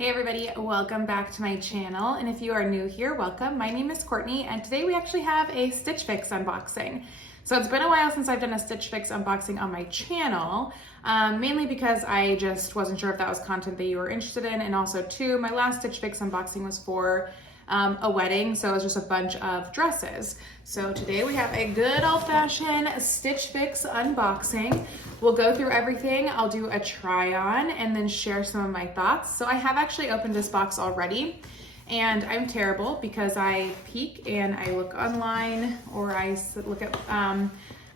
Hey everybody, welcome back to my channel. And if you are new here, welcome. My name is Courtney and today we actually have a Stitch Fix unboxing. So it's been a while since I've done a Stitch Fix unboxing on my channel, mainly because I just wasn't sure if that was content that you were interested in. And also too, my last Stitch Fix unboxing was for a wedding, so it was just a bunch of dresses. So today we have a good old-fashioned Stitch Fix unboxing. We'll go through everything. I'll do a try on and then share some of my thoughts. So I have actually opened this box already, and I'm terrible because I peek and I look online or I look at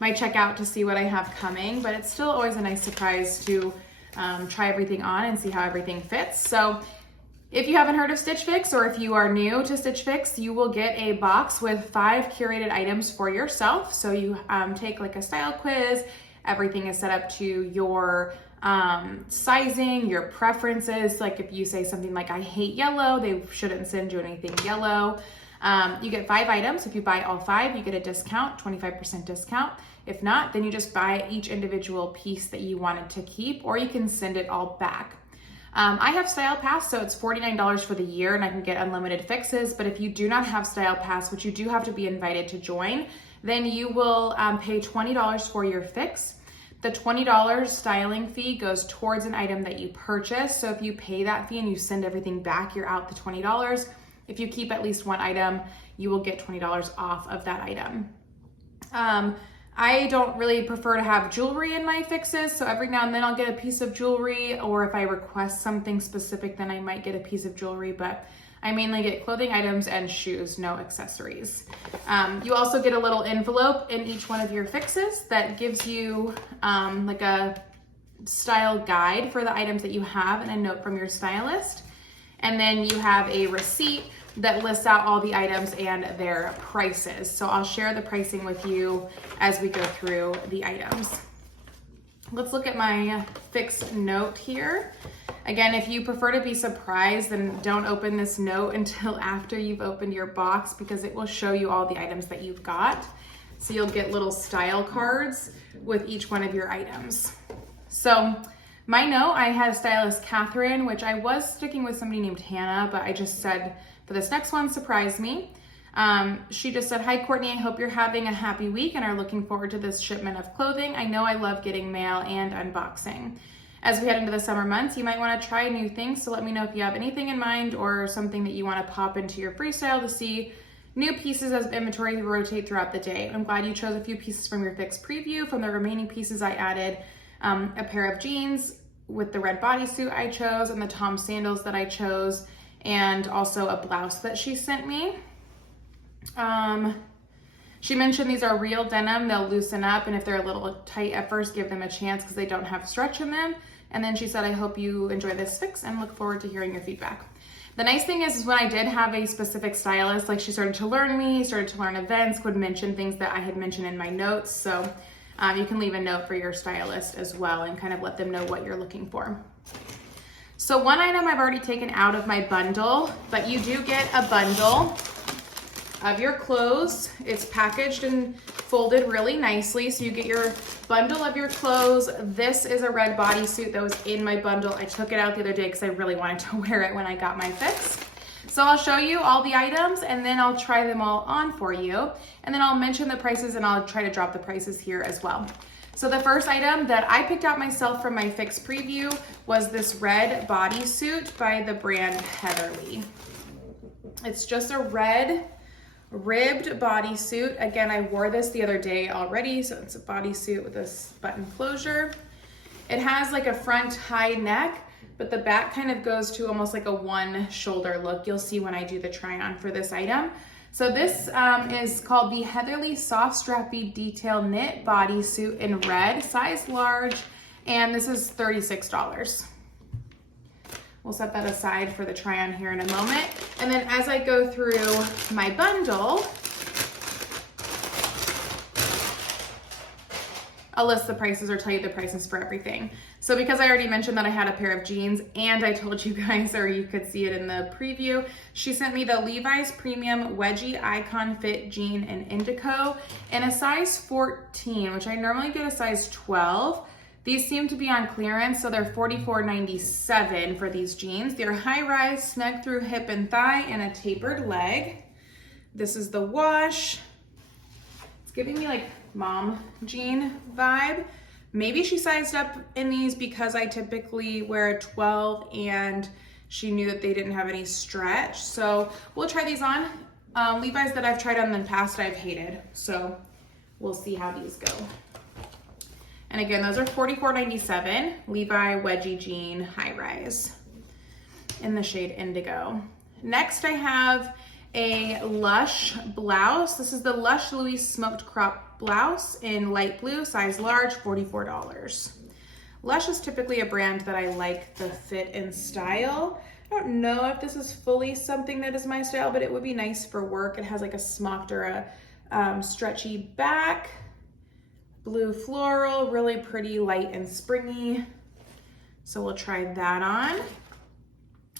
my checkout to see what I have coming, but it's still always a nice surprise to try everything on and see how everything fits. So if you haven't heard of Stitch Fix, or if you are new to Stitch Fix, you will get a box with 5 curated items for yourself. So you take like a style quiz. Everything is set up to your sizing, your preferences. Like if you say something like, I hate yellow, they shouldn't send you anything yellow. You get 5 items. If you buy all 5, you get a discount, 25% discount. If not, then you just buy each individual piece that you wanted to keep, or you can send it all back. I have Style Pass, so it's $49 for the year and I can get unlimited fixes. But if you do not have Style Pass, which you do have to be invited to join, then you will pay $20 for your fix. The $20 styling fee goes towards an item that you purchase. So if you pay that fee and you send everything back, you're out the $20. If you keep at least one item, you will get $20 off of that item. I don't really prefer to have jewelry in my fixes, so every now and then I'll get a piece of jewelry, or if I request something specific, then I might get a piece of jewelry, but I mainly get clothing items and shoes, no accessories. You also get a little envelope in each one of your fixes that gives you like a style guide for the items that you have and a note from your stylist. And then you have a receipt that lists out all the items and their prices. So I'll share the pricing with you as we go through the items. Let's look at my fix note here. Again, if you prefer to be surprised, then don't open this note until after you've opened your box, because it will show you all the items that you've got. So you'll get little style cards with each one of your items. So my note, I had stylist Catherine, which I was sticking with somebody named Hannah, but I just said, for this next one, surprise me. She just said, hi Courtney, I hope you're having a happy week and are looking forward to this shipment of clothing. I know I love getting mail and unboxing. As we head into the summer months, you might want to try new things, so let me know if you have anything in mind or something that you want to pop into your freestyle to see new pieces as inventory to rotate throughout the day. I'm glad you chose a few pieces from your fix preview. From the remaining pieces, I added a pair of jeans with the red bodysuit I chose and the Tom sandals that I chose, and also a blouse that she sent me. She mentioned these are real denim. They'll loosen up, and if they're a little tight at first, give them a chance because they don't have stretch in them. And then she said, I hope you enjoy this fix and look forward to hearing your feedback. The nice thing is when I did have a specific stylist, like she started to learn me, started to learn events, would mention things that I had mentioned in my notes. So you can leave a note for your stylist as well and kind of let them know what you're looking for. So one item I've already taken out of my bundle, but you do get a bundle of your clothes. It's packaged and folded really nicely. So you get your bundle of your clothes. This is a red bodysuit that was in my bundle. I took it out the other day because I really wanted to wear it when I got my fix. So I'll show you all the items and then I'll try them all on for you. And then I'll mention the prices and I'll try to drop the prices here as well. So the first item that I picked out myself from my fix preview was this red bodysuit by the brand Heatherly. It's just a red ribbed bodysuit. Again, I wore this the other day already, so it's a bodysuit with this button closure. It has like a front high neck, but the back kind of goes to almost like a one shoulder look. You'll see when I do the try on for this item. So this is called the Heatherly Soft Strappy Detail Knit Bodysuit in red, size large, and this is $36. We'll set that aside for the try on here in a moment. And then as I go through my bundle, I'll list the prices or tell you the prices for everything. So because I already mentioned that I had a pair of jeans and I told you guys, or you could see it in the preview, she sent me the Levi's Premium Wedgie Icon Fit Jean in Indigo in a size 14, which I normally get a size 12. These seem to be on clearance, so they're $44.97 for these jeans. They're high rise, snug through hip and thigh, and a tapered leg. This is the wash. It's giving me like mom jean vibe. Maybe she sized up in these because I typically wear a 12 and she knew that they didn't have any stretch. So we'll try these on. Levi's that I've tried on in the past I've hated. So we'll see how these go. And again, those are $44.97, Levi wedgie jean high rise in the shade Indigo. Next I have a Lush blouse. This is the Lush Louis smoked crop blouse in light blue, size large, $44. Lush is typically a brand that I like the fit and style. I don't know if this is fully something that is my style, but it would be nice for work. It has like a smocked or a stretchy back. Blue floral, really pretty, light and springy. So we'll try that on.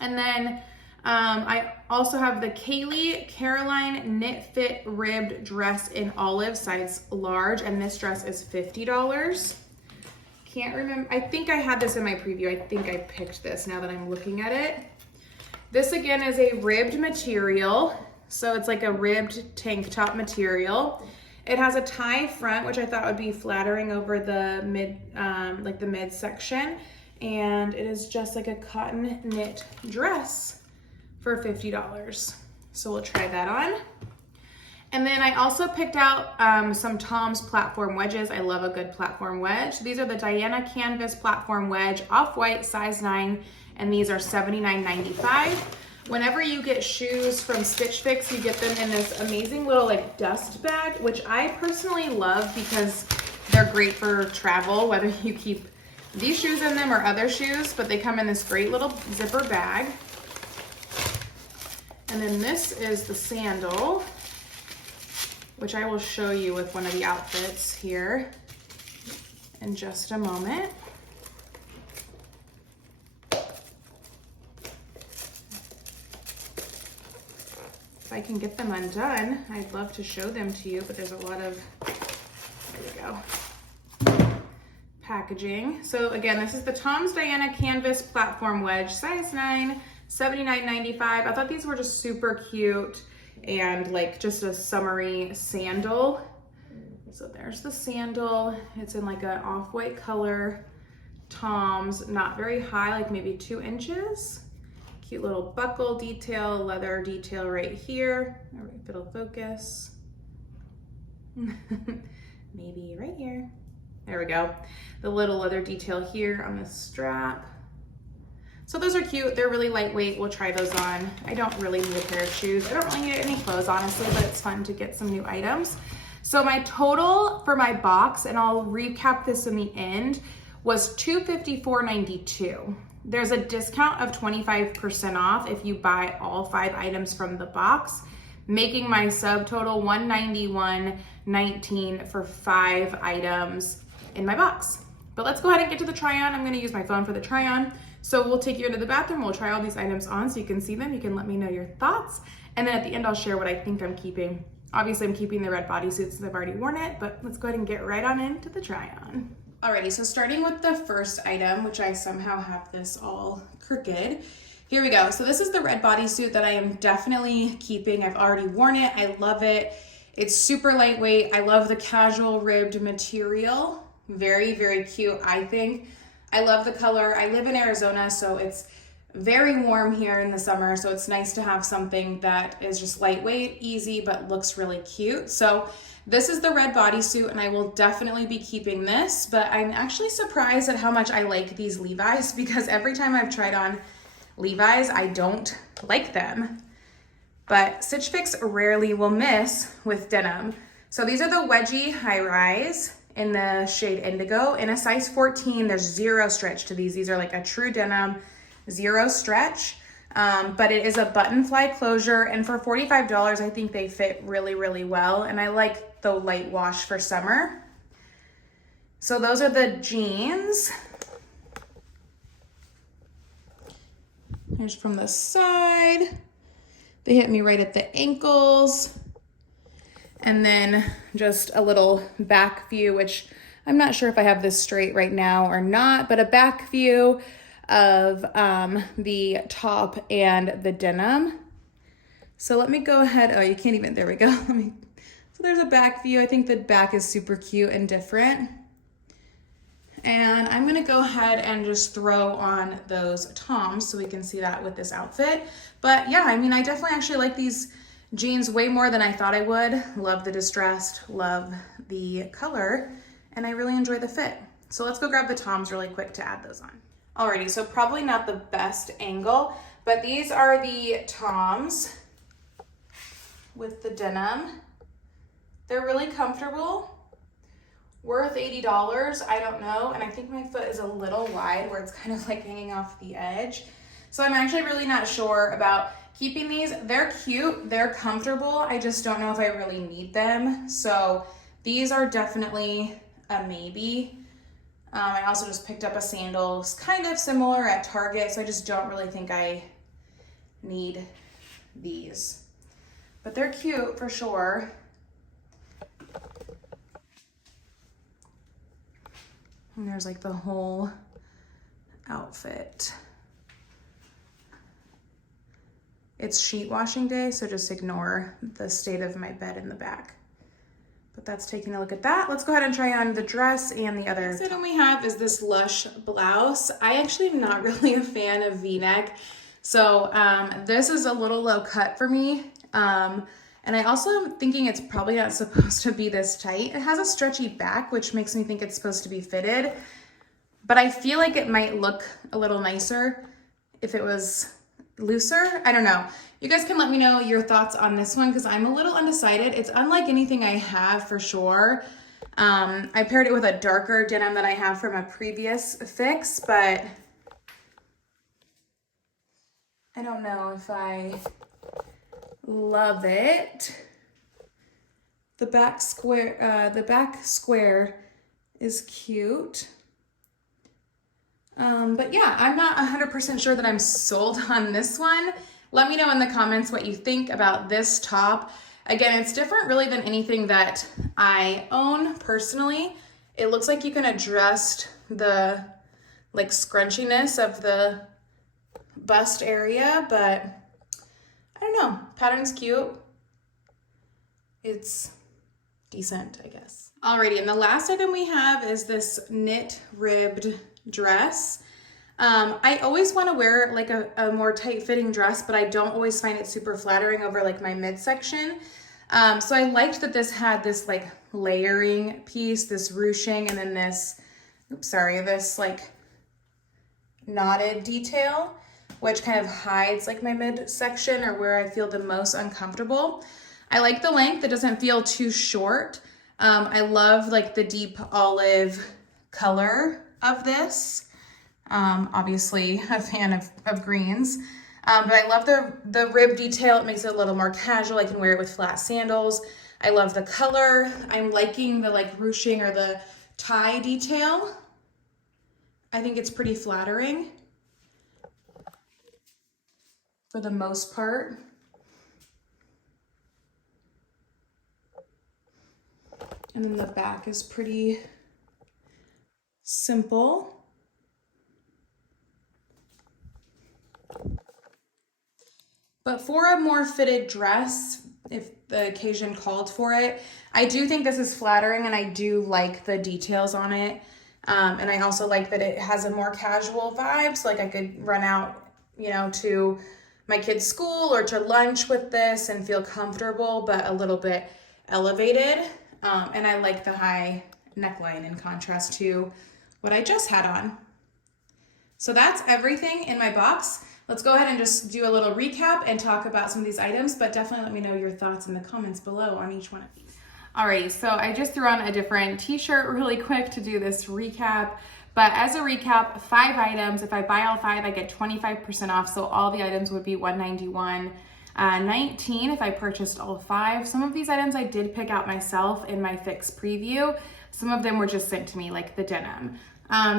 And then I also have the Kaylee Caroline Knit Fit Ribbed Dress in olive, size large, and this dress is $50. Can't remember, I think I had this in my preview. I think I picked this now that I'm looking at it. This again is a ribbed material. So it's like a ribbed tank top material. It has a tie front, which I thought would be flattering over the mid, like the mid section. And it is just like a cotton knit dress for $50. So we'll try that on. And then I also picked out some Tom's platform wedges. I love a good platform wedge. These are the Diana Canvas platform wedge, off-white, size 9, and these are $79.95. Whenever you get shoes from Stitch Fix, you get them in this amazing little like dust bag, which I personally love because they're great for travel, whether you keep these shoes in them or other shoes, but they come in this great little zipper bag. And then this is the sandal, which I will show you with one of the outfits here in just a moment. If I can get them undone, I'd love to show them to you, but there's a lot of, there we go, packaging. So again, this is the Tom's Diana Canvas Platform Wedge, size 9, $79.95. I thought these were just super cute and like just a summery sandal. So there's the sandal. It's in like an off-white color. Tom's, not very high, like maybe 2 inches. Cute little buckle detail, leather detail right here. All right, if it'll focus. Maybe right here. There we go. The little leather detail here on the strap. So those are cute. They're really lightweight. We'll try those on. I don't really need a pair of shoes. I don't really need any clothes, honestly, but it's fun to get some new items. So my total for my box, and I'll recap this in the end, was $254.92. There's a discount of 25% off if you buy all 5 items from the box, making my subtotal $191.19 for 5 items in my box. But let's go ahead and get to the try on. I'm gonna use my phone for the try on. So we'll take you into the bathroom, we'll try all these items on so you can see them. You can let me know your thoughts. And then at the end, I'll share what I think I'm keeping. Obviously I'm keeping the red bodysuit since I've already worn it, but let's go ahead and get right on into the try on. Alrighty, so starting with the first item, which I somehow have this all crooked. Here we go. So this is the red bodysuit that I am definitely keeping. I've already worn it. I love it. It's super lightweight. I love the casual ribbed material. Very, very cute, I think. I love the color. I live in Arizona, so it's very warm here in the summer. So it's nice to have something that is just lightweight, easy, but looks really cute. So this is the red bodysuit, and I will definitely be keeping this, but I'm actually surprised at how much I like these Levi's because every time I've tried on Levi's, I don't like them. But Stitch Fix rarely will miss with denim. So these are the wedgie high rise in the shade Indigo. In a size 14, there's 0 stretch to these. These are like a true denim, 0 stretch. But it is a button fly closure, and for $45, I think they fit really, really well. And I like the light wash for summer. So those are the jeans. Here's from the side. They hit me right at the ankles. And then just a little back view, which I'm not sure if I have this straight right now or not, but a back view of the top and the denim. So let me go ahead. Oh, you can't even, there we go. So there's a back view. I think the back is super cute and different. And I'm gonna go ahead and just throw on those toms so we can see that with this outfit. But yeah, I mean, I definitely actually like these jeans way more than I thought I would. Love the distressed, love the color, and I really enjoy the fit. So let's go grab the toms really quick to add those on. Alrighty, so probably not the best angle, but these are the toms with the denim. They're really comfortable. Worth $80, I don't know. And I think my foot is a little wide where it's kind of like hanging off the edge. So I'm actually really not sure about keeping these. They're cute, they're comfortable. I just don't know if I really need them. So these are definitely a maybe. I also just picked up a sandals kind of similar at Target. So I just don't really think I need these, but they're cute for sure. And there's like the whole outfit. It's sheet washing day, so just ignore the state of my bed in the back. But that's taking a look at that. Let's go ahead and try on the dress and the other. Next item we have is this Lush blouse. I actually am not really a fan of V-neck. So this is a little low cut for me. And I also am thinking it's probably not supposed to be this tight. It has a stretchy back, which makes me think it's supposed to be fitted. But I feel like it might look a little nicer if it was looser. I don't know. You guys can let me know your thoughts on this one because I'm a little undecided. It's unlike anything I have for sure. I paired it with a darker denim that I have from a previous fix, but I don't know if I love it. The back square is cute. But yeah, I'm not 100% sure that I'm sold on this one. Let me know in the comments what you think about this top. Again, it's different really than anything that I own personally. It looks like you can adjust the like scrunchiness of the bust area, but I don't know. Pattern's cute. It's decent, I guess. Alrighty, and the last item we have is this knit ribbed dress. I always want to wear like a more tight fitting dress, but I don't always find it super flattering over like my midsection. So I liked that this had this like layering piece, this ruching, and then this, this like knotted detail, which kind of hides like my midsection or where I feel the most uncomfortable. I like the length. It doesn't feel too short. I love like the deep olive color of this. Obviously a fan of greens, but I love the rib detail. It makes it a little more casual. I can wear it with flat sandals. I love the color. I'm liking the like ruching or the tie detail. I think it's pretty flattering for the most part. And then the back is pretty simple. But for a more fitted dress, if the occasion called for it, I do think this is flattering and I do like the details on it. And I also like that it has a more casual vibe. So like I could run out, you know, to my kid's school or to lunch with this and feel comfortable, but a little bit elevated. And I like the high neckline in contrast to what I just had on. So that's everything in my box. Let's go ahead and just do a little recap and talk about some of these items, but definitely let me know your thoughts in the comments below on each one of these. Alrighty, so I just threw on a different t-shirt really quick to do this recap. But as a recap, 5 items. If I buy all 5, I get 25% off. So all the items would be $191. $19 if I purchased all 5. Some of these items I did pick out myself in my fix preview. Some of them were just sent to me, like the denim.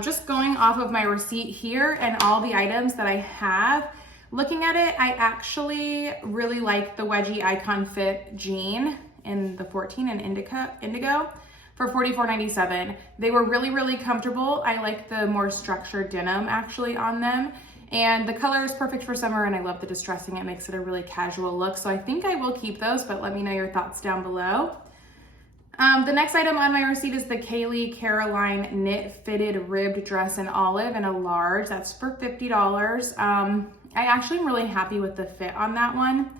Just going off of my receipt here and all the items that I have, looking at it, I actually really like the wedgie icon fit jean in the 14 and indigo. for $44.97. They were really, really comfortable. I like the more structured denim actually on them. And the color is perfect for summer, and I love the distressing. It makes it a really casual look. So I think I will keep those, but let me know your thoughts down below. The next item on my receipt is the Kaylee Caroline knit fitted ribbed dress in olive in a large. That's for $50. I actually am really happy with the fit on that one.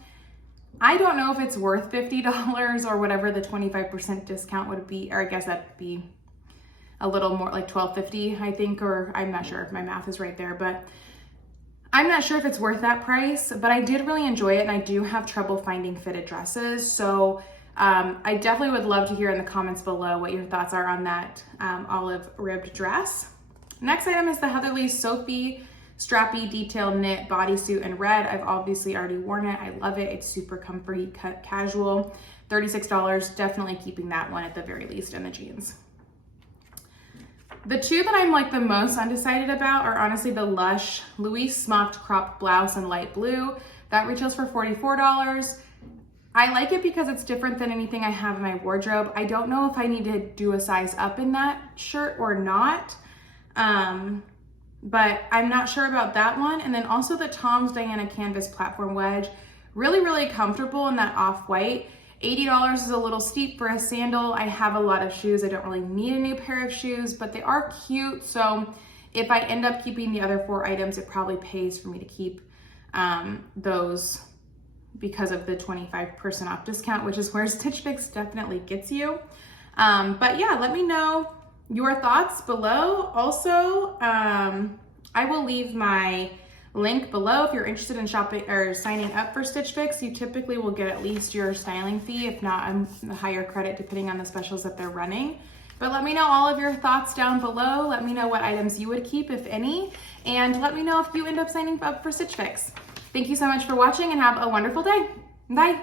I don't know if it's worth $50 or whatever the 25% discount would be, or I guess that'd be a little more like $12.50, I think, or I'm not sure if my math is right there, but I'm not sure if it's worth that price, but I did really enjoy it, and I do have trouble finding fitted dresses. So I definitely would love to hear in the comments below what your thoughts are on that olive ribbed dress. Next item is the Heatherly Sophie strappy detail knit bodysuit in red. I've obviously already worn it. I love it. It's super comfy, casual. $36, definitely keeping that one at the very least in the jeans. The two that I'm like the most undecided about are honestly the Lush Louise Smocked crop blouse in light blue. That retails for $44. I like it because it's different than anything I have in my wardrobe. I don't know if I need to do a size up in that shirt or not, but I'm not sure about that one. And then also the Tom's Diana Canvas platform wedge, really, really comfortable in that off-white. $80 is a little steep for a sandal. I have a lot of shoes. I don't really need a new pair of shoes, but they are cute. So if I end up keeping the other 4 items, it probably pays for me to keep those because of the 25% off discount, which is where Stitch Fix definitely gets you. But yeah, let me know your thoughts below. Also, I will leave my link below if you're interested in shopping or signing up for Stitch Fix. You typically will get at least your styling fee, if not a higher credit depending on the specials that they're running. But let me know all of your thoughts down below. Let me know what items you would keep, if any, and let me know if you end up signing up for Stitch Fix. Thank you so much for watching, and have a wonderful day. Bye.